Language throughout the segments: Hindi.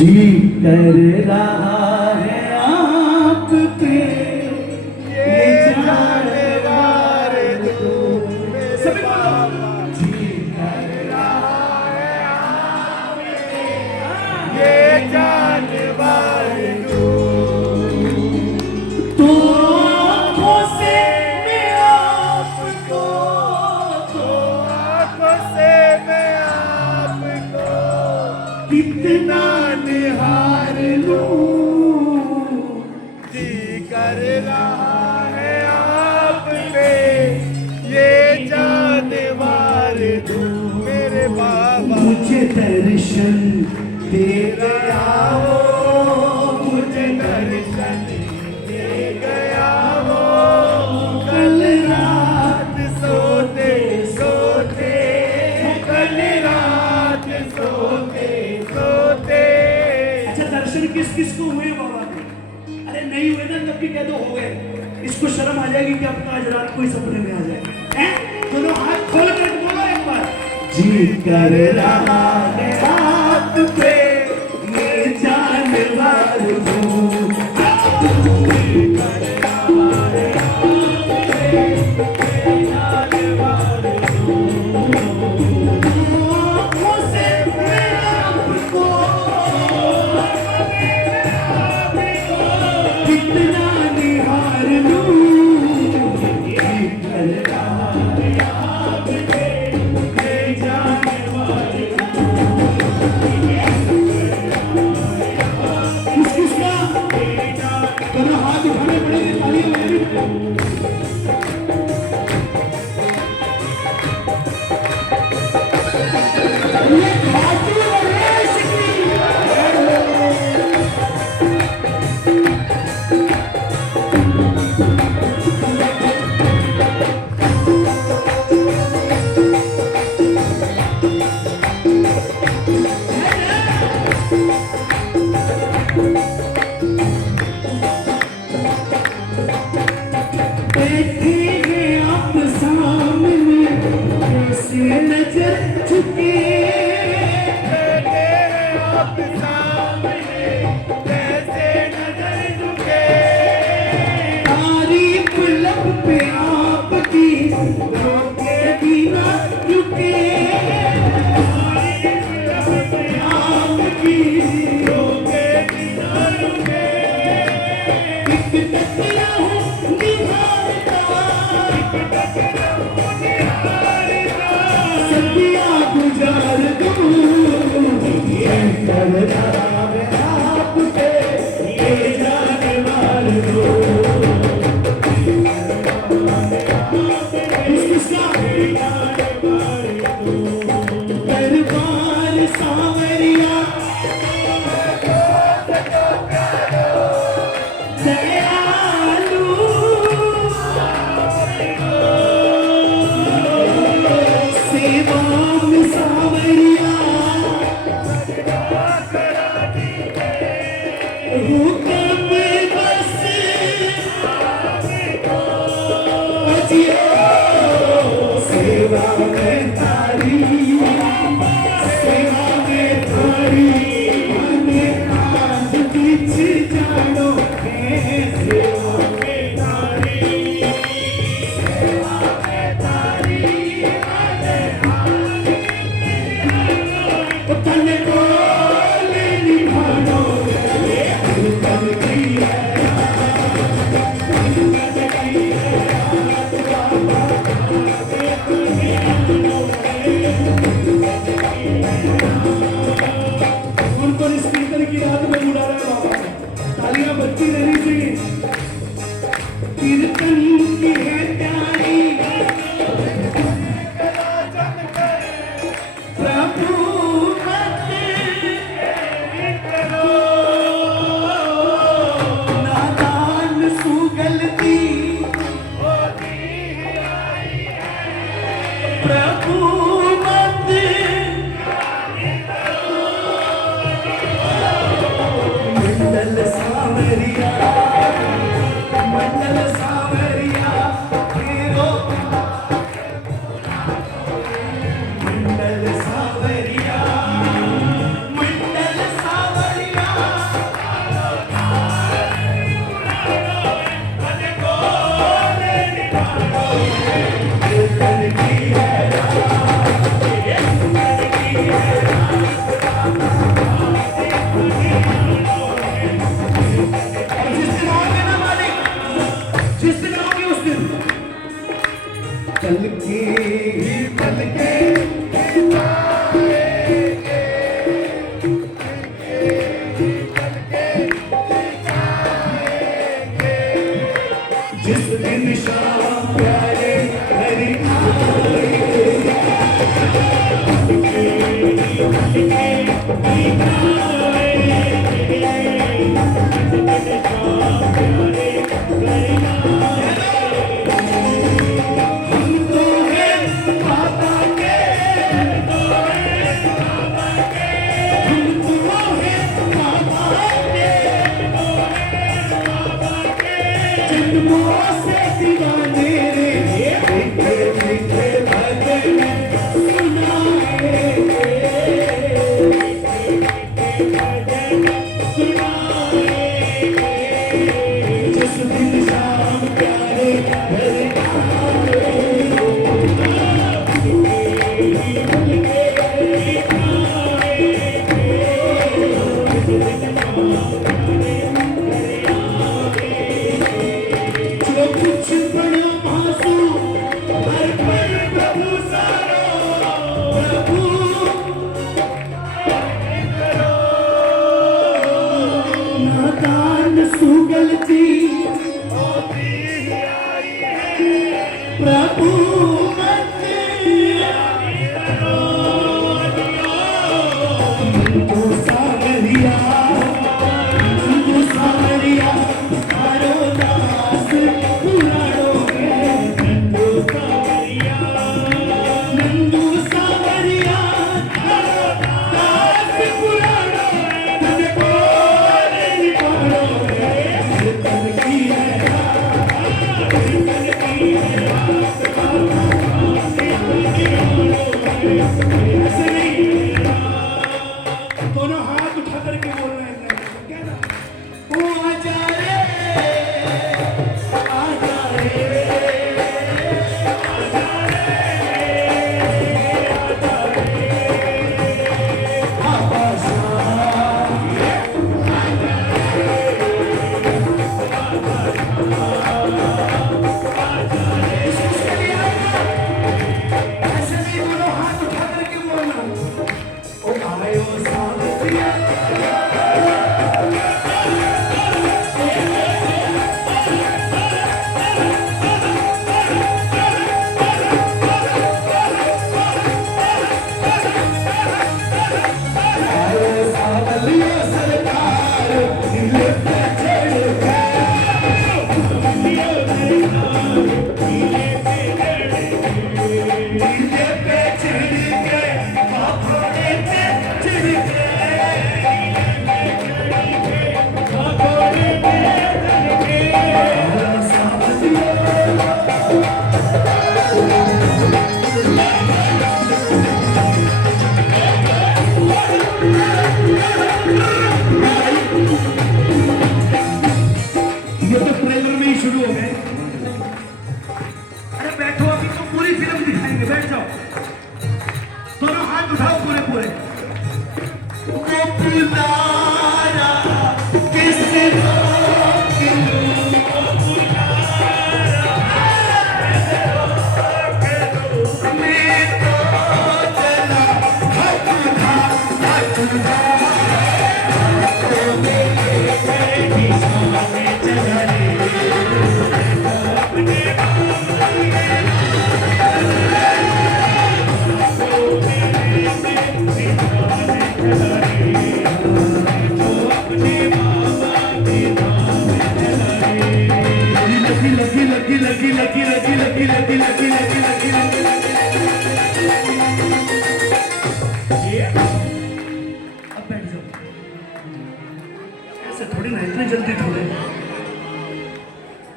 जी कर रहा है आप पे ये जानवर तू सभी बोलो। जी कर रहा है आप पे ये जानवर तू आँखों से मैं आपको कितना निहार लूं। जी कर रहा है आप पे ये जानवर तू मेरे बाबा। मुझे दर्शन दे गया वो, मुझे दर्शन दे गया वो। कल रात सोते सोते, कल रात सोते सोते। अच्छा दर्शन किस किस को हुए बाबा के? अरे नहीं हुए ना तब भी कह दो हो गए। इसको शर्म आ जाएगी कि अपना आज रात कोई सपने में आ जाए। हैं? दोनों हाथ खोल कर बोलो एक बार। जी कर रहा है हाथ पे ये जानवर हूँ। प्रभु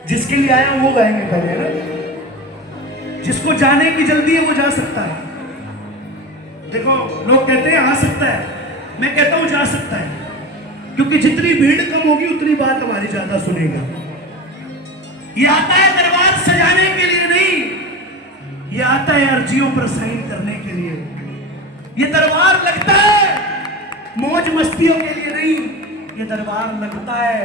जिसके लिए आया वो गाएंगे पहले ना। जिसको जाने की जल्दी है वो जा सकता है। देखो लोग कहते हैं आ सकता है, मैं कहता हूं जा सकता है, क्योंकि जितनी भीड़ कम होगी उतनी बात हमारी ज्यादा सुनेगा। ये आता है दरबार सजाने के लिए नहीं, ये आता है अर्जियों पर साइन करने के लिए। ये दरबार लगता है मौज मस्तियों के लिए नहीं, ये दरबार लगता है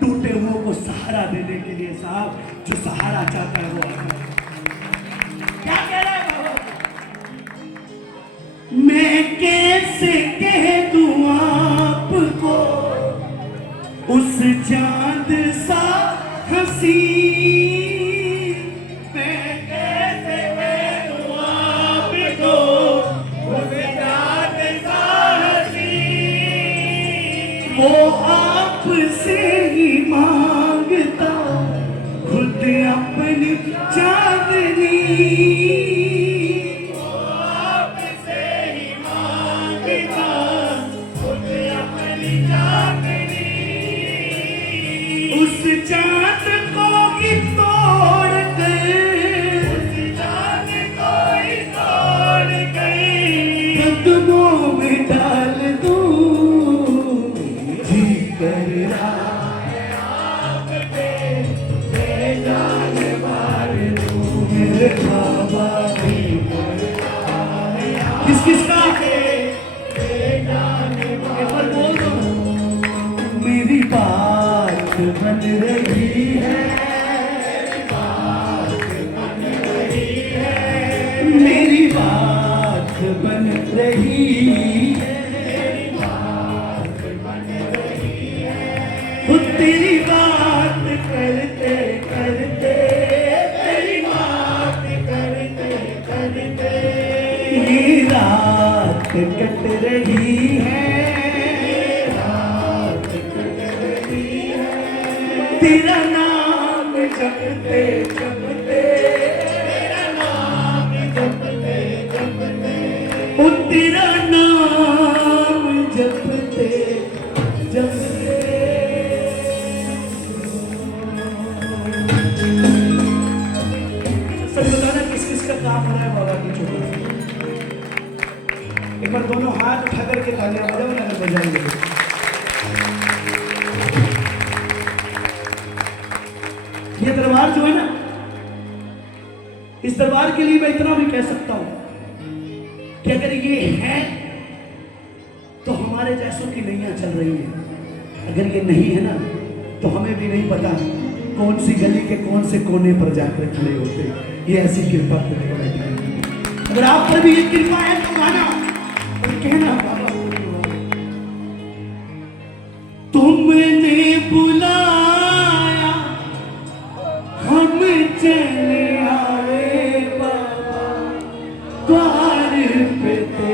टूटे हुओं को सहारा देने के लिए। साहब जो सहारा चाहता है वो आता है। क्या कह रहा है बाबा? मैं कैसे कह दूं आपको उस चांद सा हंसी, मैं कैसे कह दूं आपको उस चांद सा चांदनी आपसे ही मांगता खुद अपनी चांदनी उस चांद को ही तोड़ कर उस चांद को ही तोड़ गई कदमों में डाल दूं जी कर रहा आप पे बेजान मार दूं मेरे बाबा की किस किस का बेजान एक बार बोल दो मेरी बात बन रही है मेरी बात बन रही वो तेरी बात करते करते तेरी बात करते करते ये रात कट रही है तेरा नाम जपते जपते तेरा नाम जपते जपते ओ तेरा नाम जपते जपते सच बताना किस किस का काम हो रहा है बाबा की चोट एक बार दोनों हाथ उठा करके तालियां बजाओ ना बजाएंगे ये दरबार जो है ना इस दरबार के लिए मैं इतना भी कह सकता हूं कि अगर ये है तो हमारे जैसों की नैया चल रही है अगर ये नहीं है ना तो हमें भी नहीं पता कौन सी गली के कौन से कोने पर जाकर खड़े होते ये ऐसी कृपा करने वाली है। अगर आप पर भी ये कृपा है तो गाना और कहना बाबा तुमने बुलाया हम चले आए बाबा द्वार पे